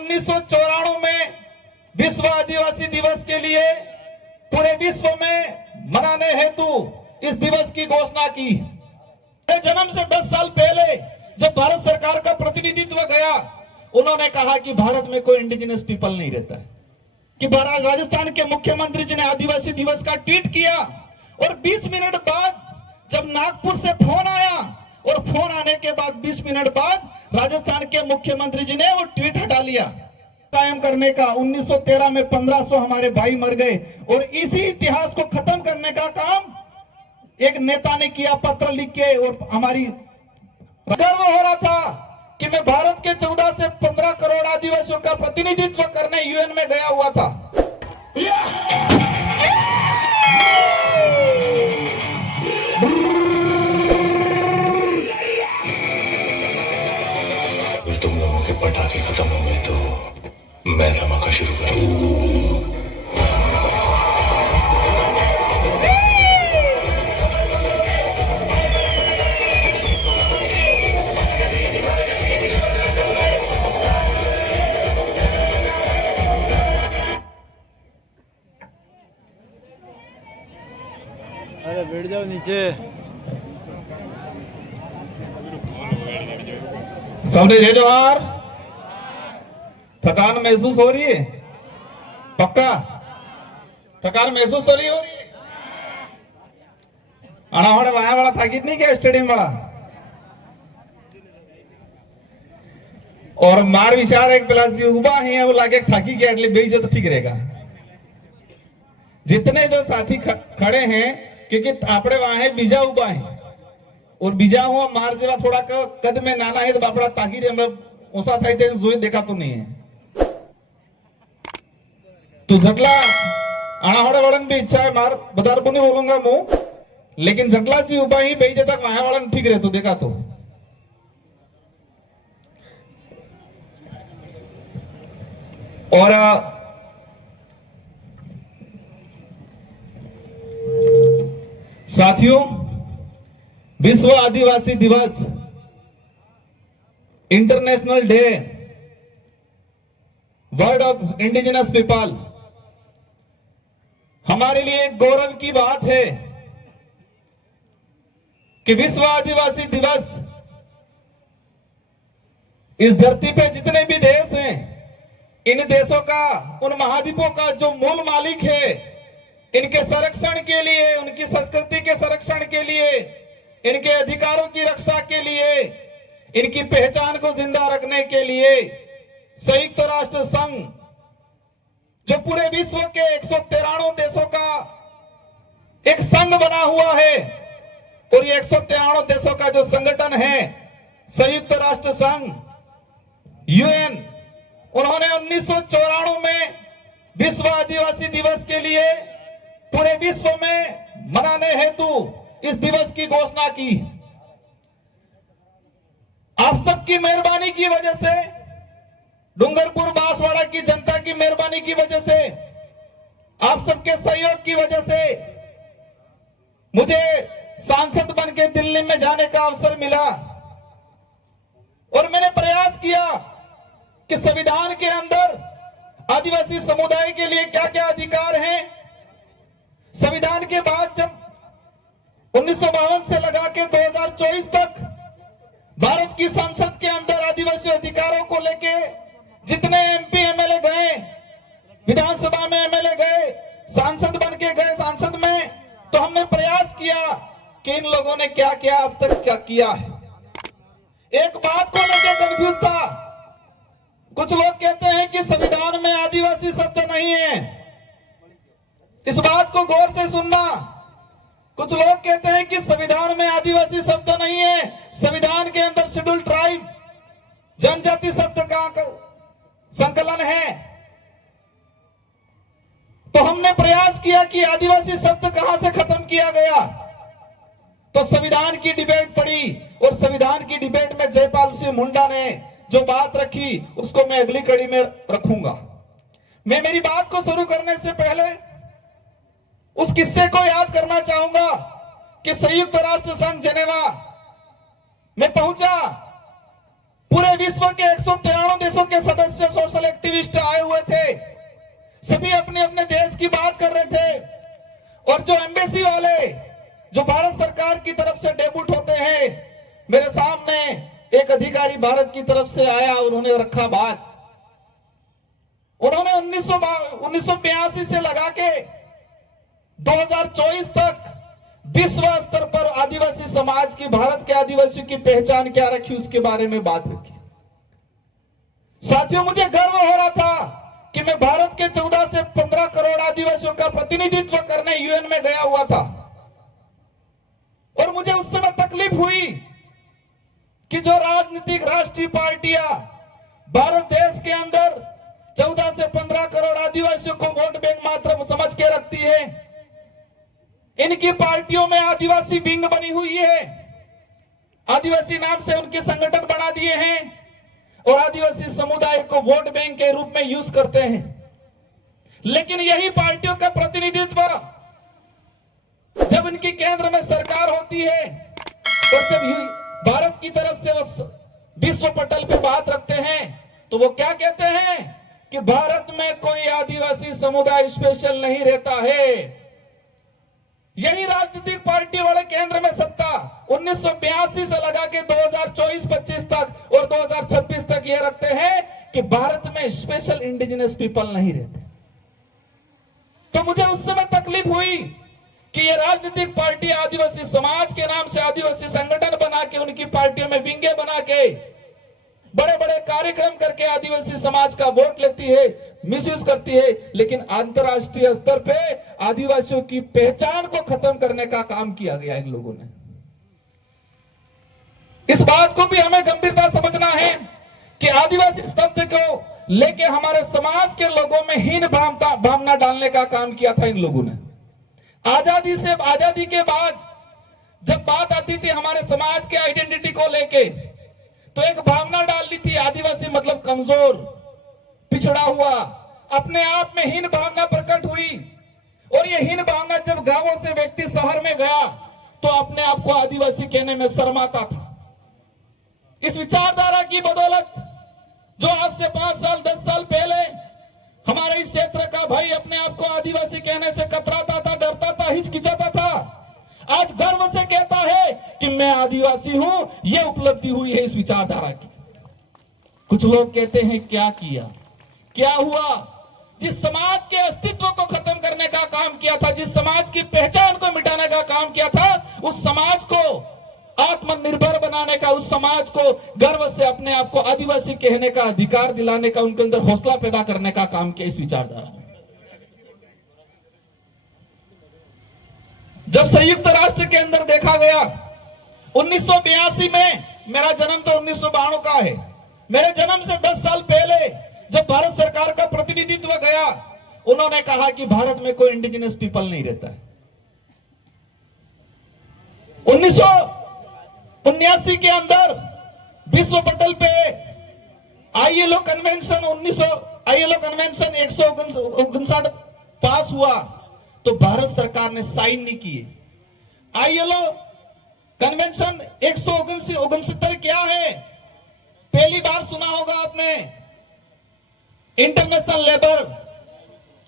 1994 में विश्व आदिवासी दिवस के लिए पूरे विश्व में मनाने हेतु इस दिवस की घोषणा की। जन्म से 10 साल पहले जब भारत सरकार का प्रतिनिधित्व गया, उन्होंने कहा कि भारत में कोई इंडिजिनस पीपल नहीं रहता है। कि राजस्थान के मुख्यमंत्री जी ने आदिवासी दिवस का ट्वीट किया और 20 मिनट बाद जब नागपुर से फोन आया और फोन आने के बाद 20 मिनट बाद राजस्थान के मुख्यमंत्री जी ने वो ट्वीट हटा लिया। कायम करने का 1913 में 1500 हमारे भाई मर गए और इसी इतिहास को खत्म करने का काम एक नेता ने किया पत्र लिख के। और हमारी गर्व हो रहा था कि मैं भारत के 14 से 15 करोड़ आदिवासियों का प्रतिनिधित्व करने यूएन में गया हुआ था। तुम लोगों के पटाखे खत्म हो गए तो मैं धमाका शुरू करूं। अरे बैठ जाओ नीचे। सबने जय जोहार। थकान महसूस हो रही है? पक्का थकान महसूस तो नहीं हो रही है? अनावड़ वाया वाला थाकित नहीं क्या स्टेडियम वाला? और मार विचार एक प्लस उबा है वो लागे थाकी के एटली बेइज्जत तो ठीक रहेगा। जितने जो साथी खड़े हैं क्योंकि आपड़े वहां है बीजा उबा है और बीजा हुआ मार जेवा थोड़ा कद में नाना है तो बापड़ा ताकी रे हम ओसा था इतने जोई देखा तो नहीं है। तो झटला अनाहोड़े वालन भी इच्छा है मार बदार को नहीं बोलूंगा मुंह, लेकिन झटला जी उबा ही बेइज्जत तक वहां वालन ठीक रहे तो देखा तो। और साथियों, विश्व आदिवासी दिवस international day world of indigenous people हमारे लिए एक गौरव की बात है कि विश्व आदिवासी दिवस इस धरती पे जितने भी देश हैं, इन देशों का, उन महाद्वीपों का जो मूल मालिक है, इनके संरक्षण के लिए, उनकी संस्कृति के संरक्षण के लिए, इनके अधिकारों की रक्षा के लिए, इनकी पहचान को जिंदा रखने के लिए संयुक्त राष्ट्र संघ जो पूरे विश्व के 193 देशों का एक संघ बना हुआ है, और ये 193 देशों का जो संगठन है संयुक्त राष्ट्र संघ यूएन, उन्होंने 1994 में विश्व आदिवासी दिवस के लिए पूरे विश्व में मनाने हेतु इस दिवस की घोषणा की। आप सबकी मेहरबानी की वजह से, डूंगरपुर बांसवाड़ा की जनता की मेहरबानी की वजह से, आप सबके सहयोग की वजह से मुझे सांसद बनके दिल्ली में जाने का अवसर मिला और मैंने प्रयास किया कि संविधान के अंदर आदिवासी समुदाय के लिए क्या क्या अधिकार हैं। संविधान के बाद जब 1952 से लगा के 2024 तक भारत की संसद के अंदर आदिवासी अधिकारों को लेके जितने एमपी एमएलए गए, विधानसभा में एमएलए गए, सांसद बन के गए सांसद में, तो हमने प्रयास किया कि इन लोगों ने क्या क्या अब तक क्या किया है। एक बात को लेकर कंफ्यूज था। कुछ लोग कहते हैं कि संविधान में आदिवासी शब्द नहीं है, इस बात को गौर से सुनना। कुछ लोग कहते हैं कि संविधान में आदिवासी शब्द नहीं है, संविधान के अंदर शेड्यूल ट्राइब जनजाति शब्द का संकलन है। तो हमने प्रयास किया कि आदिवासी शब्द कहां से खत्म किया गया, तो संविधान की डिबेट पड़ी और संविधान की डिबेट में जयपाल सिंह मुंडा ने जो बात रखी उसको मैं अगली कड़ी में रखूंगा। मैं मेरी बात को शुरू करने से पहले उस किस्से को याद करना चाहूंगा कि संयुक्त राष्ट्र संघ जेनेवा में पहुंचा पूरे विश्व के 193 देशों के सदस्य सोशल एक्टिविस्ट आए हुए थे। सभी अपने अपने देश की बात कर रहे थे। और जो एम्बेसी वाले, जो भारत सरकार की तरफ से डेब्यूट होते हैं, मेरे सामने एक अधिकारी भारत की तरफ से आया, उन्होंने रखा बात। उन्होंने 1982 से लगा के 2024 तक विश्व स्तर पर आदिवासी समाज की, भारत के आदिवासियों की पहचान क्या रखी, उसके बारे में बात रखी। साथियों, मुझे गर्व हो रहा था कि मैं भारत के 14 से 15 करोड़ आदिवासियों का प्रतिनिधित्व करने यूएन में गया हुआ था। और मुझे उस समय तकलीफ हुई कि जो राजनीतिक राष्ट्रीय पार्टियां भारत देश के अंदर 14 से 15 करोड़ आदिवासियों को वोट बैंक मात्र समझ के रखती है, इनकी पार्टियों में आदिवासी विंग बनी हुई है। आदिवासी नाम से उनके संगठन बना दिए हैं और आदिवासी समुदाय को वोट बैंक के रूप में यूज करते हैं। लेकिन यही पार्टियों का प्रतिनिधित्व जब इनकी केंद्र में सरकार होती है और जब भारत की तरफ से वो विश्व पटल पे बात रखते हैं, तो वो क्या कहते हैं कि भारत में कोई आदिवासी समुदाय स्पेशल नहीं रहता है। यही राजनीतिक पार्टी वाले केंद्र में सत्ता 1982 से लगा के 2024-25 तक और 2026 तक ये रखते हैं कि भारत में स्पेशल इंडिजिनस पीपल नहीं रहते। तो मुझे उस समय तकलीफ हुई कि ये राजनीतिक पार्टी आदिवासी समाज के नाम से आदिवासी संगठन बना के, उनकी पार्टियों में विंगे बना के, बड़े बड़े कार्यक्रम करके आदिवासी समाज का वोट लेती है, मिसयूज करती है। लेकिन अंतरराष्ट्रीय स्तर पे आदिवासियों की पहचान को खत्म करने का काम किया गया इन लोगों ने। इस बात को भी हमें गंभीरता समझना है कि आदिवासी शब्द को लेके हमारे समाज के लोगों में हीन भावना डालने का काम किया था इन लोगों ने। आजादी के बाद जब बात आती थी हमारे समाज के आइडेंटिटी को लेके, तो एक भावना डाल दी थी, आदिवासी मतलब कमजोर, पिछड़ा हुआ, अपने आप में हीन भावना प्रकट हुई। और ये हीन भावना जब गांवों से व्यक्ति शहर में गया तो अपने आप को आदिवासी कहने में शर्माता था। इस विचारधारा की बदौलत जो आज से 5 साल 10 साल पहले हमारे इस क्षेत्र का भाई अपने आप को आदिवासी कहने से कतराता था, डरता था, हिचकिचाता था, आज गर्व से कहता है कि मैं आदिवासी हूं। यह उपलब्धि हुई है इस विचारधारा की। कुछ लोग कहते हैं क्या किया, क्या हुआ? जिस समाज के अस्तित्व को खत्म करने का काम किया था, जिस समाज की पहचान को मिटाने का काम किया था, उस समाज को आत्मनिर्भर बनाने का, उस समाज को गर्व से अपने आप को आदिवासी कहने का अधिकार दिलाने का, उनके अंदर हौसला पैदा करने का काम किया इस विचारधारा ने। जब संयुक्त राष्ट्र के अंदर देखा गया 1982 में, मेरा जन्म तो 1992 का है, मेरे जन्म से 10 साल पहले जब भारत सरकार का प्रतिनिधित्व गया, उन्होंने कहा कि भारत में कोई इंडिजिनस पीपल नहीं रहता है। 1979 के अंदर विश्व पटल पे आईएलओ कन्वेंशन 159 पास हुआ, तो भारत सरकार ने साइन नहीं किए। आईएलओ कन्वेंशन 169 क्या है? पहली बार सुना होगा आपने। इंटरनेशनल लेबर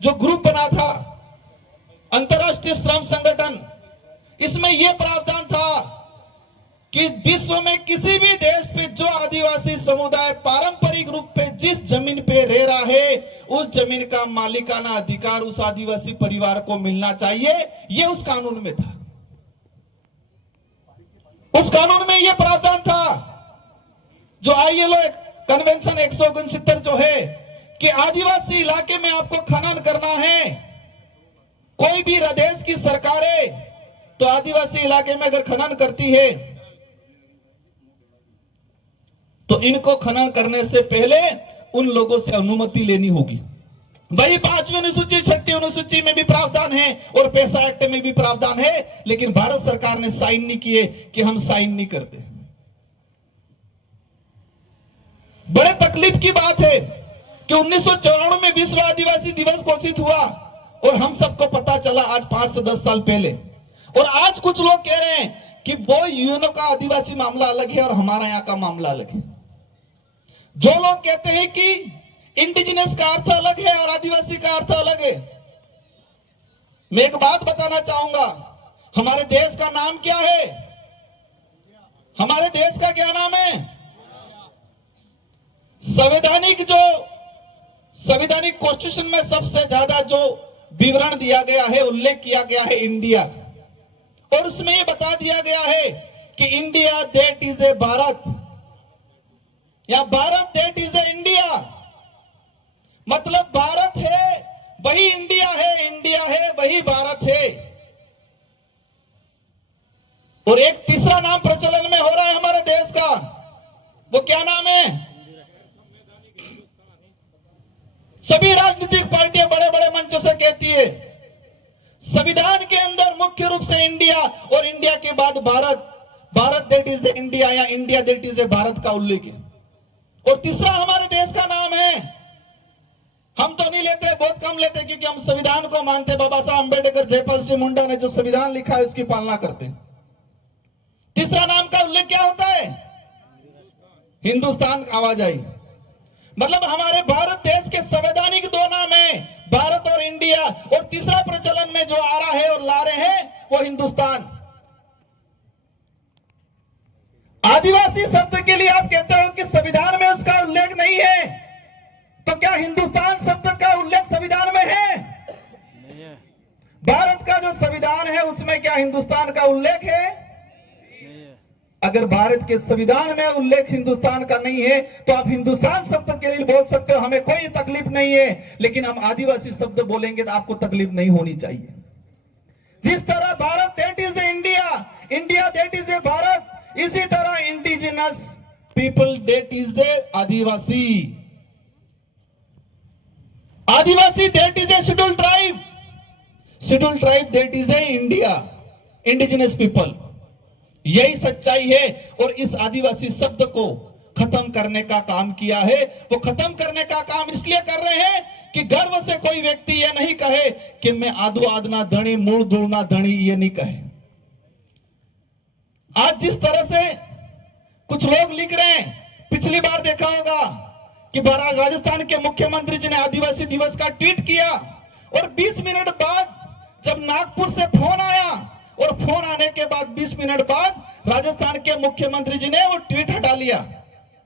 जो ग्रुप बना था, अंतरराष्ट्रीय श्रम संगठन, इसमें यह प्रावधान था कि विश्व में किसी भी देश पे जो आदिवासी समुदाय पारंपरिक रूप पे जिस जमीन पे रह रहा है, उस जमीन का मालिकाना अधिकार उस आदिवासी परिवार को मिलना चाहिए। यह उस कानून में था। उस कानून में यह प्रावधान था जो आईएलओ कन्वेंशन 169 जो है कि आदिवासी इलाके में आपको खनन करना है। कोई भी देश की सरकारें तो आदिवासी इलाके में अगर खनन करती है तो इनको खनन करने से पहले उन लोगों से अनुमति लेनी होगी। वही 5वीं अनुसूची 6वीं अनुसूची में भी प्रावधान है और पैसा एक्ट में भी प्रावधान है, लेकिन भारत सरकार ने साइन नहीं किए कि हम साइन नहीं करते। बड़े तकलीफ की बात है कि 1994 में विश्व आदिवासी दिवस घोषित हुआ और हम सबको पता चला आज 5 से 10 साल पहले। और आज कुछ लोग कह रहे हैं कि वो यूएनओ का आदिवासी मामला अलग है और हमारा यहाँ का मामला अलग है। जो लोग कहते हैं कि इंडिजिनस का अर्थ अलग है और आदिवासी का अर्थ अलग है, मैं एक बात बताना चाहूंगा, हमारे देश का नाम क्या है? हमारे देश का क्या नाम है? संवैधानिक कॉन्स्टिट्यूशन में सबसे ज्यादा जो विवरण दिया गया है, उल्लेख किया गया है इंडिया, और उसमें यह बता दिया गया है कि India that is a Bharat, या Bharat that is a India. मतलब भारत है वही इंडिया है, इंडिया है वही भारत है। और एक तीसरा नाम प्रचलन में हो रहा है हमारे देश का, वो क्या नाम है? सभी राजनीतिक पार्टियां बड़े बड़े मंचों से कहती है संविधान के अंदर मुख्य रूप से इंडिया और इंडिया के बाद Bharat, Bharat that is India या इंडिया दैट इज भारत का उल्लेख है। और तीसरा हमारे देश का नाम है, हम तो नहीं लेते, बहुत कम लेते, क्योंकि हम संविधान को मानते। बाबा साहब अंबेडकर, जयपाल सिंह मुंडा ने जो संविधान लिखा है उसकी पालना करते। तीसरा नाम का उल्लेख क्या होता है? हिंदुस्तान आवाजाही। मतलब हमारे भारत देश के संवैधानिक दो नाम है, भारत और इंडिया, और तीसरा प्रचलन में जो आ रहा है और ला रहे हैं वो हिंदुस्तान। आदिवासी शब्द के लिए आप कहते हो कि संविधान में उसका उल्लेख नहीं है, तो क्या हिंदुस्तान शब्द का उल्लेख संविधान में है? नहीं है। भारत का जो संविधान है उसमें क्या हिंदुस्तान का उल्लेख है? नहीं है। अगर भारत के संविधान में उल्लेख हिंदुस्तान का नहीं है तो आप हिंदुस्तान शब्द के लिए बोल सकते हो, हमें कोई तकलीफ नहीं है। लेकिन हम आदिवासी शब्द बोलेंगे तो आपको तकलीफ नहीं होनी चाहिए। जिस तरह Bharat that is India, India that is a Bharat, इसी तरह indigenous people that is A Adivasi, Adivasi that is A scheduled tribe, scheduled tribe that is a India, indigenous people. यही सच्चाई है। और इस आदिवासी शब्द को खत्म करने का काम किया है। वो खत्म करने का काम इसलिए कर रहे हैं कि गर्व से कोई व्यक्ति ये नहीं कहे कि मैं आदू आदना धनी, मूल दूलना धनी, ये नहीं कहे। आज जिस तरह से कुछ लोग लिख रहे हैं, पिछली बार देखा होगा कि राजस्थान के मुख्यमंत्री जी ने आदिवासी दिवस का ट्वीट किया, और 20 मिनट बाद जब नागपुर से फोन आया, और फोन आने के बाद 20 मिनट बाद राजस्थान के मुख्यमंत्री जी ने वो ट्वीट हटा लिया।